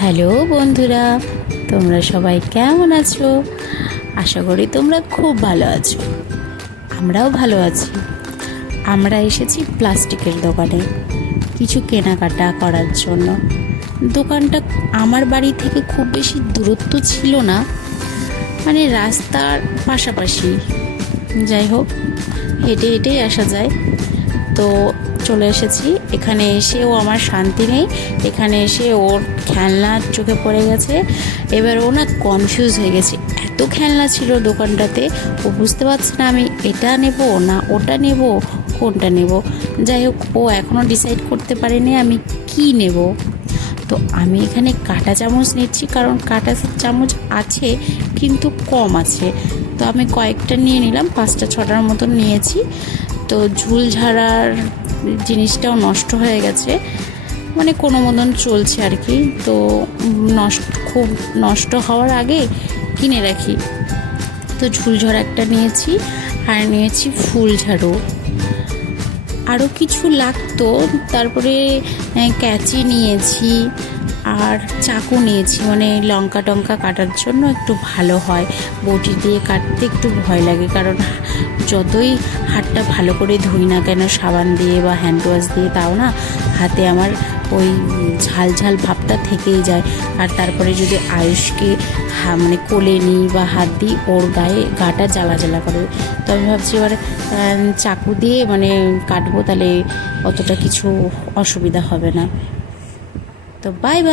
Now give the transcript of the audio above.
Hello বন্ধুরা, তোমরা সবাই কেমন আছো? আশা করি তোমরা খুব ভালো আছো। আমরাও ভালো আছি। আমরা এসেছি প্লাস্টিকের দোকানে কিছু কেনাকাটা করার জন্য। দোকানটা আমার বাড়ি থেকে খুব বেশি দূরত্ব ছিল না মানে রাস্তার পাশাপাশি। যাই হোক, হেঁটে হেঁটেই আসা যায়। তো চলে এসেছি। এখানে এসেও আমার শান্তি নেই। এখানে এসে ওর খেলনা চোখে পড়ে গেছে। এবার ও না কনফিউজ হয়ে গেছে। এত খেলনা ছিল দোকানটাতে। ও বুঝতে পারছে না আমি এটা নেব না ওটা নেব, কোনটা নেব। যাই হোক, ও এখনও ডিসাইড করতে পারেনি আমি কি নেব। তো আমি এখানে কাঁটা চামচ নিচ্ছি কারণ কাঁটা চামচ আছে কিন্তু কম আছে। তো আমি কয়েকটা নিয়ে নিলাম, পাঁচটা ছটার মতন নিয়েছি। তো ঝুল ঝাড়ার জিনিসটাও নষ্ট হয়ে গেছে। মানে কোনো মতন চলছে আর কি। তো নষ্ট, খুব নষ্ট হওয়ার আগে কিনে রাখি। তো ঝুল একটা নিয়েছি আর নিয়েছি ফুল ঝাড়ু। আরও কিছু লাগতো, তারপরে ক্যাচি নিয়েছি আর চাকু নিয়েছি মানে লঙ্কা টঙ্কা কাটার জন্য একটু ভালো হয়। বটি দিয়ে কাটতে একটু ভয় লাগে, কারণ যতই হাতটা ভালো করে ধুই না কেন, সাবান দিয়ে বা হ্যান্ড ওয়াশ দিয়ে তাও না, হাতে আমার ওই ঝাল ঝাল ভাবটা থেকেই যায়। আর তারপরে যদি আয়ুষকে হা মানে কোলে নিই বা হাত দিই, ওর গায়ে গাটা জ্বালা জ্বালা করে। তো আমি ভাবছি এবার চাকু দিয়ে মানে কাটবো, তাহলে অতটা কিছু অসুবিধা হবে না। তো বাই বাই